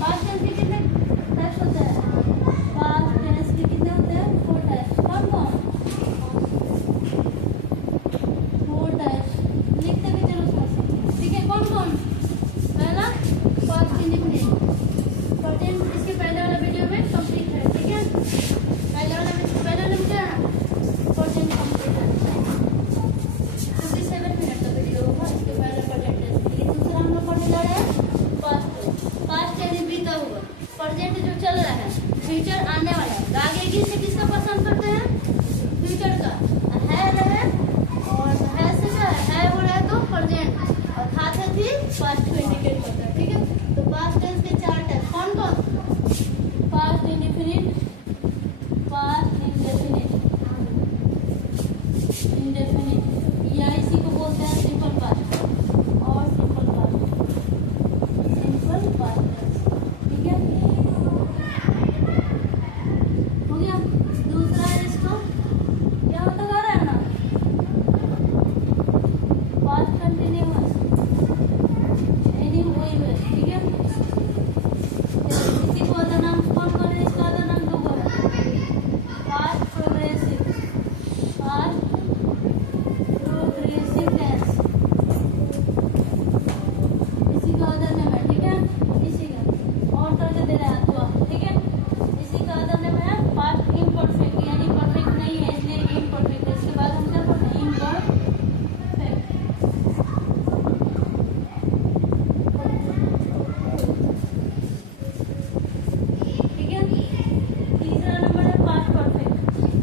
Past tense के कितने types होते हैं? पास्ट टेंस के कितने होते हैं? 4 टाइप्स। कौन कौन? 4 टाइप्स लिखते भी चलो थोड़ा सा, ठीक है? कौन कौन? पहला पास्ट इंडेफिनिट, प्रेजेंट इसके पहले वाला वीडियो में कंप्लीट है, ठीक है? पहले वाला में क्या है? प्रेजेंट कंप्लीट है, 57 मिनट का वीडियो होगा। इसके पहले प्रेजेंट टेंस, दूसरा हम लोग पढ़ने जा रहे हैं पास्ट। पास्ट यानी बीता हुआ, प्रेजेंट जो चल रहा है, फ्यूचर आने वाला है। आगे से किसका पसंद करते हैं? फ्यूचर का। है रहे और है से क्या है हो रहा है तो प्रेजेंट, और था थी पास्ट को इंडिकेट करता है, ठीक है? तो पास्ट टेंस के 4 टाइप कौन कौन? Past indefinite, past indefinite, indefinite या इसी को बोलते हैं सिंपल पास्ट और simple past, simple past tense, ठीक है? हो गया। दूसरा है इसको क्या होता जा रहा है ना, पास्ट कंटिन्यूअस, एनी हुई है, ठीक है? इसी को अदर नाम कौन कौन है? इसका अदर नाम दो है, past progressive, past progressive tense, इसी का अदर नेम है, ठीक है? इसी का और करके दे रहा है तो, ठीक है? इसी का अदर नेम है पास्ट इम्परफेक्ट, यानी परफेक्ट नहीं है इसलिए इम्परफेक्ट है। इसके बाद हम क्या पढ़ते हैं? इम्परफेक्ट, ठीक है? तीसरा नंबर है पास्ट परफेक्ट,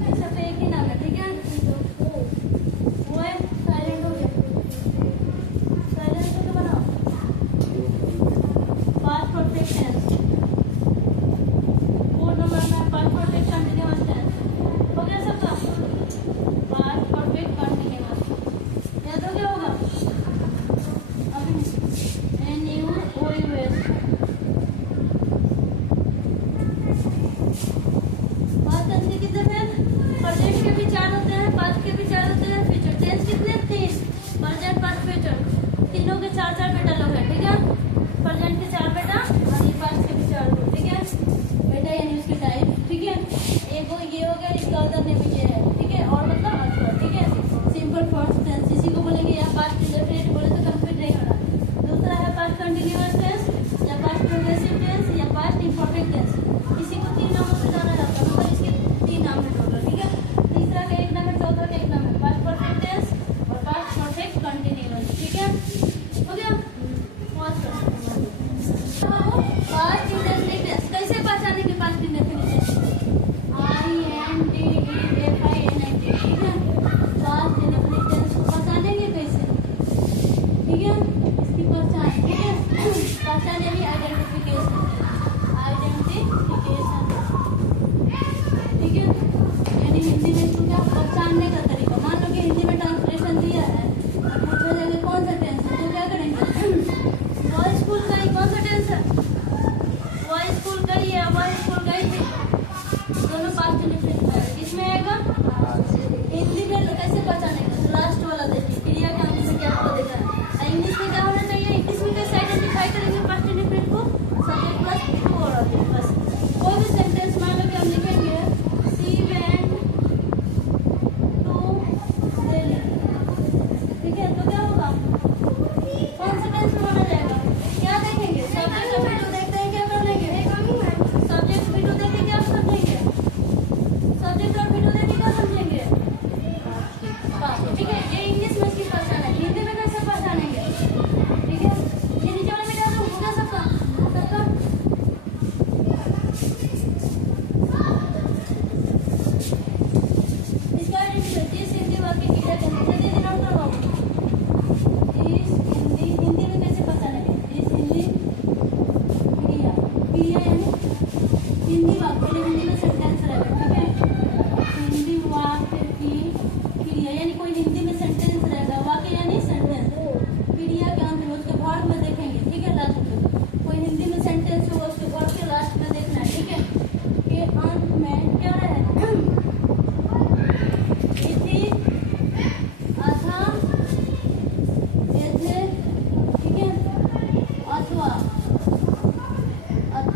इस सब एक ही नाम है, ठीक है? वो है साइलेंट हो गया, साइलेंट होके बनाओ पास्ट परफेक्ट टेंस। 4 नंबर में पास्ट परफेक्ट कंटिन्यूअस टेंस, हो गया सबका? पास्ट परफेक्ट कंटिन्यूअस याद हो गया होगा? अभी न्यू ओएस पास्ट टेंस के कितने थे? प्रेजेंट के भी 4 होते हैं, पास्ट के भी 4 होते हैं, फ्यूचर टेंस कितने? 3, प्रेजेंट पास्ट फ्यूचर, तीनों के 4 बेटा लोग हैं, ठीक है? प्रेजेंट के 4 बेटा और ये पास्ट के भी 4 लोग, ठीक है? बेटा यानी उसकी टाइप, ठीक है? एक वो ये हो गया, इसका अदर नेम ये है, ठीक है? और मतलब अच्छा, ठीक है? सिंपल पास्ट टेंस इसी को बोलेंगे, या पास्ट इंडेफिनिट बोले तो कंप्लीट नहीं होना। दूसरा है पास्ट कंटिन्यूअस टेंस या पास्ट प्रोग्रेसिव टेंस या पास्ट इम्परफेक्ट टेंस, इसी को 3 नामों से जाना जाता है, मतलब इसके 3 नाम है टोटल, ठीक है? तीसरा का एक नाम है, चौथा का एक नाम है, पास्ट परफेक्ट टेंस और पास्ट परफेक्ट कंटिन्यूअस, ठीक है? हो गया? पास्ट इंडेफिनिट टेंस कैसे पहचानेंगे? पास्ट इंडेफिनिट टेंस INDEFINIT, ठीक है? पास्ट इंडेफिनिट टेंस को पहचानेंगे कैसे, ठीक है? इसकी पहचान, ठीक है? पहचान यानी आइडेंटिफिकेशन, आइडेंटिफिकेशन, ठीक है? यानी हिंदी में इसको क्या पहचानने का तरीका। मान लो कि हिंदी में ट्रांसलेशन दिया है, पूछा जाएगा कौन सा टेंस है, तो क्या करेंगे? वॉइस स्कूल का ही कौन सा टेंस है? वॉइस स्कूल का ही है, वॉइस स्कूल का ही थी, दोनों पास्ट इंडेफिनिट में है। इसमें आएगा हिंदी में कैसे पहचानेगा? लास्ट वाला देखिए, क्रिया के अंत में क्या आपको देखा है। इंग्लिश में क्या होना चाहिए? इंग्लिश में कैसे आइडेंटिफाई करेंगे पास्ट इंडेफिनिट को? सब्जेक्ट प्लस टू और ऑब्जेक्ट बस। कोई भी सेंटेंस मान लो कि हम लिखेंगे सी वेंट टू दिल्ली, ठीक है? तो क्या होगा? कौन सा टेंस में माना जाएगा? क्या देखेंगे? सब्जेक्ट और V2 देखते हैं, क्या कर लेंगे? सब्जेक्ट V2 देख के क्या समझेंगे? सब्जेक्ट और V2 देख के क्या समझेंगे? ठीक है? ये इंग्लिश में इसकी पहचान है। हिंदी में कैसे पहचानेंगे? ठीक है? ये नीचे वाले में डाल दूं, हो गया सबका? सबका इसका जिस हिंदी वाक्य क्रिया के नीचे दे देना होगा बाबू। इस हिंदी में कैसे पहचानेंगे? इस हिंदी क्रिया, क्रिया यानी हिंदी वाक्य, हिंदी में सेंटेंस रहेगा, ठीक है? हिंदी वाक्य की क्रिया यानी कोई हिंदी में सेंटेंस रहेगा, वाक्य यानी सेंटेंस, क्रिया के अंत में उसके भाग में देखेंगे, ठीक है? लास्ट में कोई हिंदी में सेंटेंस होगा, उसके भाग के लास्ट में देखना है, ठीक है? के अंत में क्या रहे? इति अथा एथे, ठीक है? अथवा, अथ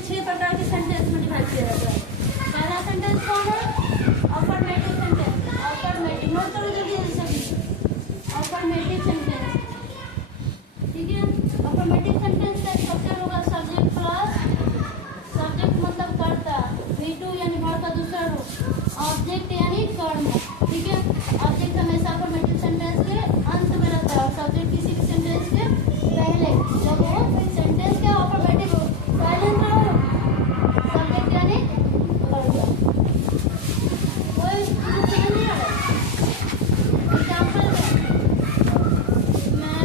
से 6 प्रकार के सेंटेंस में डिवाइड किया जाता है। पहला सेंटेंस कौन है? Affirmative sentence. अफर्मेटिव, नोट करो जल्दी सभी। अफर्मेटिव सेंटेंस, ठीक है। अफर्मेटिव सेंटेंस का स्ट्रक्चर होगा सब्जेक्ट प्लस, सब्जेक्ट मतलब कर्ता, V2 यानी वर्ब का दूसरा रूप, ऑब्जेक्ट यानी कर्म, ठीक है। ऑब्जेक्ट हमेशा अफर्मेटिव सेंटेंस के अंत में रहता है और सब्जेक्ट किसी भी सेंटेंस के पहले। जब वो सेंटेंस क्या अफर्मेटिव हो, साइलेंट रहो, सब्जेक्ट यानी कर्ता। कोई समझ नहीं आ रहा? एग्जाम्पल मैं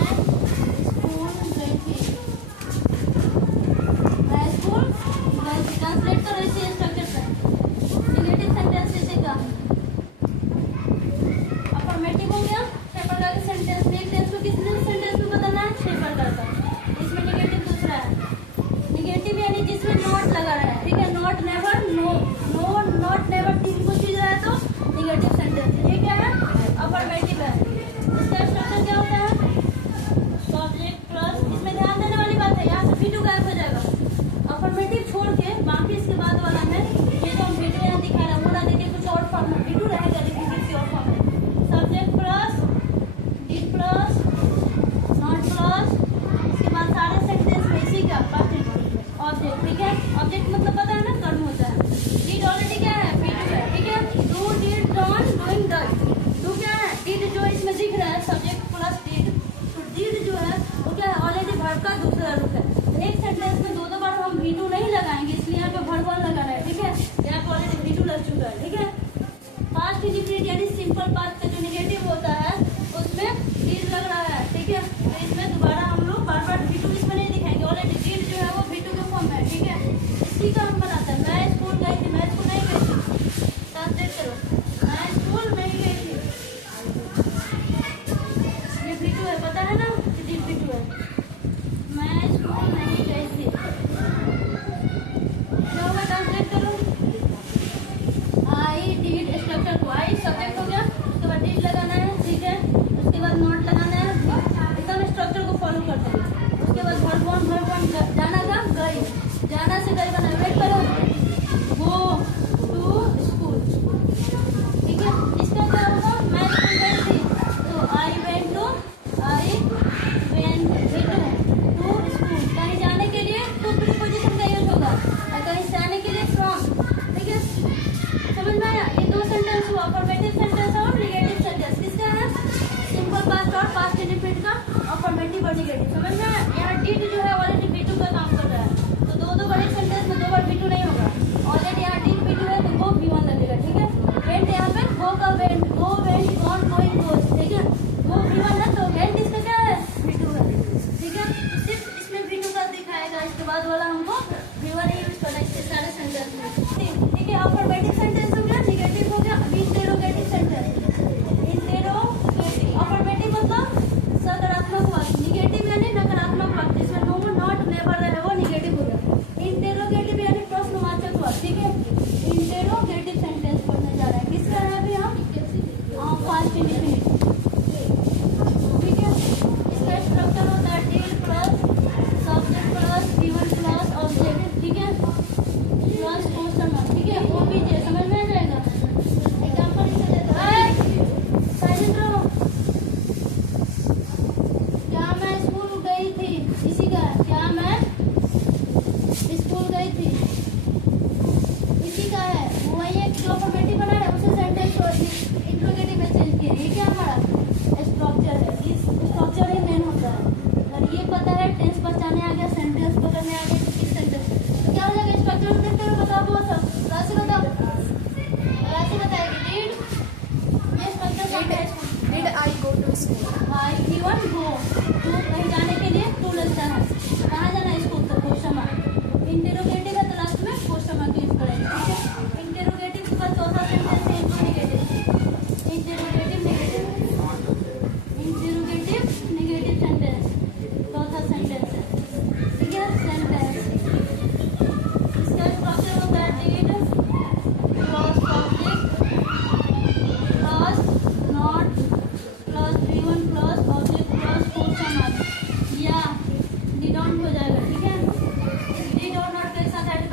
स्कूल गई थी, मैं स्कूल गई थी। ट्रांसलेट करो इसी स्ट्रक्चर पे। नेगेटिव सेंटेंस किसी का अफर्मेटिव हो गया, 6 प्रकार के सेंटेंस में। एक टेंस को कितने सेंटेंस में बदलना है? 6 प्रकार का। इसमें नेगेटिव दूसरा है। नेगेटिव यानी जिसमें नॉट लगा रहा है, ठीक है। Not, never, no, no, not, never, तीन कुछ चीज रहा है तो नेगेटिव सेंटेंस। ये क्या है? अफर्मेटिव है। इसका स्ट्रक्चर क्या होता है? सब्जेक्ट प्लस, इसमें ध्यान देने वाली बात है, यहाँ से V2 गायब हो जाएगा। अफर्मेटिव छोड़ के बाकी इसके बाद वाला में ये जो हम V2 यहाँ दिखा रहा है वो ना देखिए कुछ और फॉर्म में V2 रहेगा, लेकिन किसी और फॉर्म में। Subject plus, did plus, not plus, इसके बाद सारे सेंटेंस में इसी का पास्ट ऑब्जेक्ट, ठीक है। ऑब्जेक्ट मतलब पता है ना, कर्म होता है। डिड ऑलरेडी क्या है? V2 है, ठीक है। Do, did, done, doing, does. Do क्या है? डिड जो इसमें दिख रहा है सब्जेक्ट प्लस डिड, तो डिड जो है वो क्या है? ऑलरेडी वर्ब का दूसरा रूप है। एक सेंटेंस में दो बार हम V2 नहीं लगाएंगे, इसलिए यहाँ पे वर्ब वन लगा रहा है, ठीक है। यहाँ पे ऑलरेडी V2 लग चुका है, ठीक है। पास्ट इंडिफिनिट यानी सिंपल पास्ट का जो नेगेटिव होता है उसमें डिड लग रहा है, ठीक है। तो इसमें दोबारा हम लोग बार बार V2 इसमें नहीं दिखाएंगे, ऑलरेडी डिड जो है वो V2 के फॉर्म में है, ठीक है। इसी का हम बनाते हैं। मैं स्कूल गई थी, मैं स्कूल नहीं गई थी। ट्रांसलेट करो, मैं स्कूल नहीं गई थी। ये V2 है, पता है ना कि डिड V2 है। मैं स्कूल नहीं गई थी, क्या होगा? ट्रांसलेट करो। आई डिड, स्ट्रक्चर को आई सब्जेक्ट हो गया, उसके बाद डिड लगाना है, ठीक है। उसके बाद नॉट लगाना है, एकदम स्ट्रक्चर को फॉलो करते हैं। उसके बाद वर्ब वन जाना था, गई, जाना से गई बना। वेट करो, गो टू स्कूल, ठीक है। इसका क्या होगा? मैं स्कूल गई थी, तो आई वेंट टू स्कूल। कहीं जाने के लिए टू प्रीपोजिशन का यूज होगा और कहीं से आने के लिए फ्रॉम, ठीक है। समझ में आया? ये दो सेंटेंस हुआ, अफर्मेटिव सेंटेंस और नेगेटिव सेंटेंस। किसका है? सिंपल पास्ट और पास्ट इंडिफिनिट का अफर्मेटिव और नेगेटिव। समझ में आया? यहाँ डिड जो है ऑलरेडी V2 का काम कर रहा है, तो दो बड़े सेंटेंस में 2 बार V2 नहीं होगा। ऑलरेडी यहाँ डिड V2 है तो गो V1 लगेगा, ठीक है। वेंट यहाँ पे गो का वेंट, गो, वेंट, गॉन, गोइंग, गोज, ठीक है। वो V1 है तो वेंट इसका क्या है? V2 है, ठीक है। सिर्फ इसमें V2 का दिखाएगा, इसके बाद वाला हमको V1 ही यूज करना है इसके सारे सेंटेंस में, ठीक है। अफर्मेटिव सेंटेंस हो गया, नेगेटिव हो गया। अभी इंटेरोगेटिव सेंटेंस। इंटेरोगेटिव, अफर्मेटिव मतलब सकारात्मक वाक्य, नेगेटिव यानी नकारात्मक वाक्य, जिसमें नो, नॉट, नेवर है वो नेगेटिव हो गया। इंटेरोगेटिव यानी प्रश्नवाचक वाक्य, ठीक है। इंटेरोगेटिव सेंटेंस पढ़ने जा रहे हैं। किसका है अभी हम? पास्ट इंडिफिनिट, ठीक है। इसका स्ट्रक्चर होता है did plus subject plus V1 plus object, ठीक है, प्लस क्वेश्चन मार्क, ठीक है। OBJ समझ में आ जाएगा? एग्जांपल इसे देता है, साइलेंट रहो। क्या मैं स्कूल गई थी? इसी का क्या मैं स्कूल गई थी, इसी का है। वही एक जो अफर्मेटिव बना है उसे सेंटेंस को इंट्रोगेटिव में चेंज किया। ये क्या हमारा स्ट्रक्चर है, इस स्ट्रक्चर ही मेन होता है। अगर ये पता है, टेंस पहचाने आ गया, सेंटेंस पकड़ने आ गया, किस सेंटेंस तो क्या हो जाएगा? स्ट्रक्चर देखते हुए बताओ, बहुत सब राशि बताओ, राशि बताएगी। डिड, ये स्ट्रक्चर क्या है? Did I go to school? I V1 go, to कहीं जाने के लिए टू लगता है। कहाँ जाना है? स्कूल, तो क्वेश्चन मार्क। इंटेरोगेटिव है तो लास्ट में क्वेश्चन मार्क यूज करेंगे, ठीक है। इंटेरोगेटिव का चौथा सेंटेंस है interrogative, interrogative negative, interrogative negative sentence, चौथा सेंटेंस है, ठीक है। सेंटेंस इसका स्ट्रक्चर होता है did plus subject plus not plus V1 plus object plus question mark, या डिड ऑन हो जाएगा, ठीक है। डिड और नॉट के साथ ऐड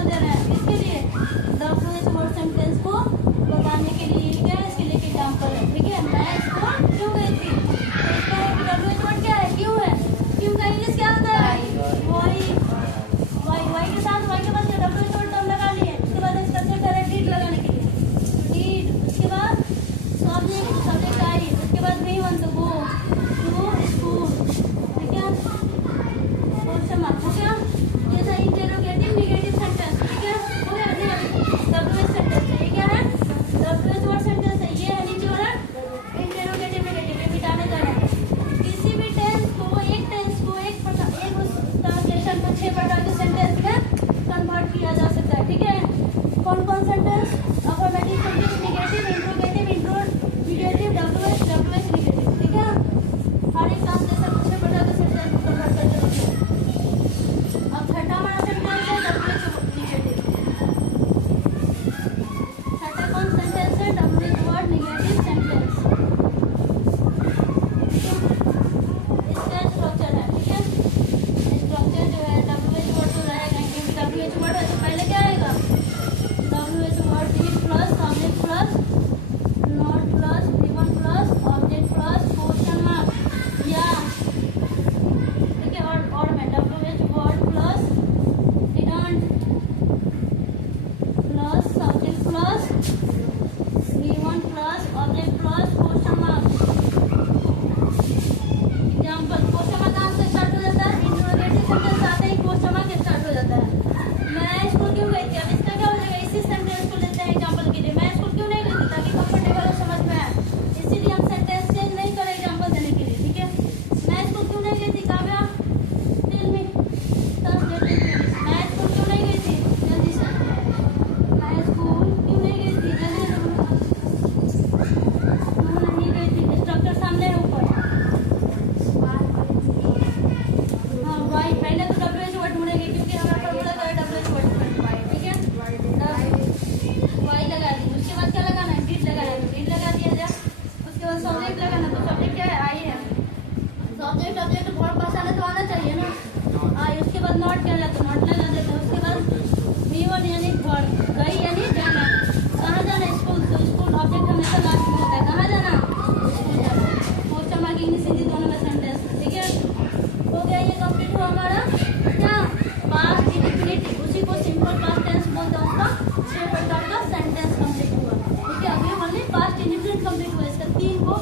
एग्जाम्पल दे रहे हैं इसके लिए WH वर्ड सेंटेंस को बताने के लिए क्या है, इसके लिए एग्जाम्पल है। ठीक है, मैं स्कूल क्यों गई थी, तो इसका WH वर्ड क्या है, क्यों है। क्यों का इंग्लिश क्या होता है, वाई के साथ वाई के बाद WH वर्ड तो हम लगा लिए। उसके बाद स्ट्रक्चर है डिड लगाने के लिए डिड, उसके बाद सब्जेक्ट आई, उसके बाद नहीं वन तो गो टू स्कूल। ठीक है, क्वेश्चन मार्क हो गया। जैसा इंटरोगेटिव नेगेटिव सेंटेंस, ठीक है, हो गया नहीं WH सेंटेंस है, ये क्या है WH वर्ड सेंटेंस है, ये है नीचे वाला इंटरोगेटिव नेगेटिव, ये मिटाने जाना है। किसी भी टेंस को एक ट्रांसलेशन को 6 प्रकार के सेंटेंस में कन्वर्ट किया जा सकता है। ठीक है, कौन कौन sentence, affirmative sentence, negative, interrogative, interrogative, WH negative. ठीक है, हर एक ट्रांसलेशन को 6 प्रकार के सेंटेंस में कन्वर्ट करके रखिए। अब छठा हमारा सेंटेंस है WH नेगेटिव। छठा कौन सेंटेंस है, WH वर्ड नेगेटिव सेंटेंस। इसका स्ट्रक्चर है, ठीक है, स्ट्रक्चर जो है WH वर्ड तो रहेगा, क्योंकि WH वर्ड है तो पहले क्या आएगा, WH word did plus object plus not plus given plus object plus question mark या। ठीक है, और में WH word plus didn't plus subject plus given plus object plus question mark. Example, question mark कहाँ से स्टार्ट हो जाता है, इंटरोगेटिव सेंटेंस आते ही क्वेश्चन मार्क स्टार्ट हो जाता है। मैं स्कूल क्यों गई थी, अब इसका क्या हो जाएगा, इसी सेंटेंस को लेते हैं एग्जांपल के लिए। मैं स्कूल क्यों नहीं गई थी, ताकि कंफर्टेबल हो, समझ में आए, इसीलिए हम सेंटेंस चेंज नहीं करें एग्जांपल देने के लिए। ठीक है, मैं स्कूल क्यों नहीं गई थी, काव्या टेल मी, मैं स्कूल क्यों नहीं गई थी, जल्दी से, मैं स्कूल क्यों नहीं गई थी, जल्दी नहीं गई थी। स्ट्रक्चर सामने है ऊपर, हाँ वाई, पहले तो WH वर्ड ढूंढेंगे क्योंकि हमारा फॉर्मूला का है WH वर्ड। ठीक है, वाई लगा दी, उसके बाद क्या लगाना है, डिड लगाना है, डिड लगा दिया जाए। उसके बाद सब्जेक्ट लगाना, तो सब्जेक्ट क्या है, आई है, सब्जेक्ट ऑब्जेक्ट बहुत पहचाने तो आना चाहिए ना, आई। उसके बाद नॉट क्या जाता है, नॉट लगा देते हैं। उसके बाद गिवन यानी घर, गई यानी जाना, कहाँ जाना, स्कूल, तो स्कूल ऑब्जेक्ट हमेशा लास्ट में होता है, कहाँ जाना, स्कूल जाना। क्वेश्चन मार्क इंग्लिश हिंदी दोनों में सेंटेंस। ठीक है, हो गया, ये कंप्लीट हुआ हमारा क्या, पास्ट इंडेफिनिट, उसी को सिंपल पास्ट टेंस बोलते हैं, उसका 6 प्रकार का सेंटेंस कंप्लीट हुआ। ठीक है, अभी ओनली पास्ट इंडेफिनिट कंप्लीट हुआ, इसका 3 को